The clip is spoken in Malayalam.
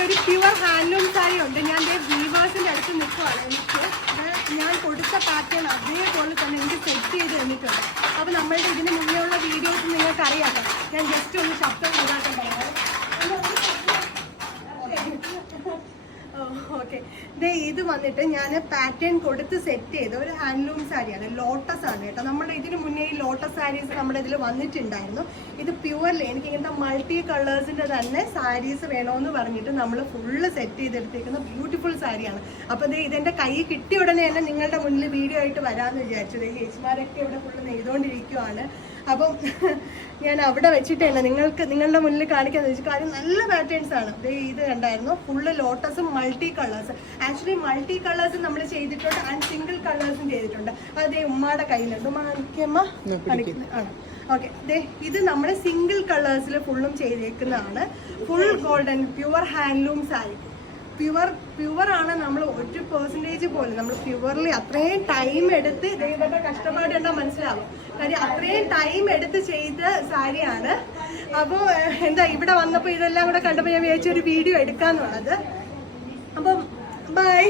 എൻ്റെ ഒരു പ്യുവർ ഹാൻഡ്ലൂം സാരി ഉണ്ട്. ഞാൻ വീവേഴ്സിൻ്റെ അടുത്ത് നിൽക്കുവാണ്. എനിക്ക് ഞാൻ കൊടുത്ത പാറ്റേൺ അതേപോലെ തന്നെ എനിക്ക് സെറ്റ് ചെയ്ത് തന്നിട്ടുണ്ട്. അപ്പോൾ നമ്മളുടെ ഇതിന് മുന്നേ ഉള്ള വീഡിയോസ് നിങ്ങൾക്ക് അറിയാമല്ലോ. ഞാൻ ജസ്റ്റ് ഒന്ന് ശബ്ദം കൂടാക്കാൻ പറയാം. ഓക്കെ, ഇത് വന്നിട്ട് ഞാൻ പാറ്റേൺ കൊടുത്ത് സെറ്റ് ചെയ്ത ഒരു ഹാൻഡ്ലൂം സാരിയാണ്. ലോട്ടസ് ആണ് കേട്ടോ. നമ്മുടെ ഇതിന് മുന്നേ ഈ ലോട്ടസ് സാരീസ് നമ്മുടെ ഇതിൽ വന്നിട്ടുണ്ടായിരുന്നു. ഇത് പ്യുവർലി എനിക്ക് ഇങ്ങനത്തെ മൾട്ടി കളേഴ്സിൻ്റെ തന്നെ സാരീസ് വേണമെന്ന് പറഞ്ഞിട്ട് നമ്മൾ ഫുള്ള് സെറ്റ് ചെയ്തെടുത്തേക്കുന്ന ബ്യൂട്ടിഫുൾ സാരിയാണ്. അപ്പോൾ ഇതെൻ്റെ കൈ കിട്ടിയ ഉടനെ തന്നെ നിങ്ങളുടെ മുന്നിൽ വീഡിയോ ആയിട്ട് വരാമെന്ന് വിചാരിച്ചു. ചേച്ചിമാരൊക്കെ ഇവിടെ ഫുള്ള് നെയ്തുകൊണ്ടിരിക്കുവാണ്. അപ്പം ഞാൻ അവിടെ വെച്ചിട്ട് തന്നെ നിങ്ങളുടെ മുന്നിൽ കാണിക്കാന്ന് വെച്ചാൽ കാര്യം നല്ല പാറ്റേൺസ് ആണ്. ഇത് കണ്ടായിരുന്നു, ഫുള്ള് ലോട്ടസും multi colours. Actually multi colours നമ്മൾ ചെയ്തിട്ടുണ്ട് ആൻഡ് സിംഗിൾ കളേഴ്സും ചെയ്തിട്ടുണ്ട്. അതേ ഉമ്മയുടെ കയ്യിലുണ്ട്. ഉമ്മ കാണിക്കുമ്മ കാണിക്കുന്നത് ആണ്. ഓക്കെ, ഇത് നമ്മൾ സിംഗിൾ കളേഴ്സിൽ ഫുള്ളും ചെയ്തേക്കുന്നതാണ്. Full golden pure handloom sari. Pure ആണ്. നമ്മൾ 1% പോലും നമ്മൾ പ്യുവർലി അത്രയും ടൈം എടുത്ത് ഇവരുടെ കഷ്ടപ്പാട് കണ്ടാൽ മനസ്സിലാവും. കാര്യം അത്രയും ടൈം എടുത്ത് ചെയ്ത സാരിയാണ്. അപ്പോൾ എന്താ ഇവിടെ വന്നപ്പോൾ ഇതെല്ലാം കൂടെ കണ്ടപ്പോൾ ഞാൻ വിചാരിച്ചൊരു വീഡിയോ എടുക്കാന്നുള്ളത്. അപ്പം ബൈ.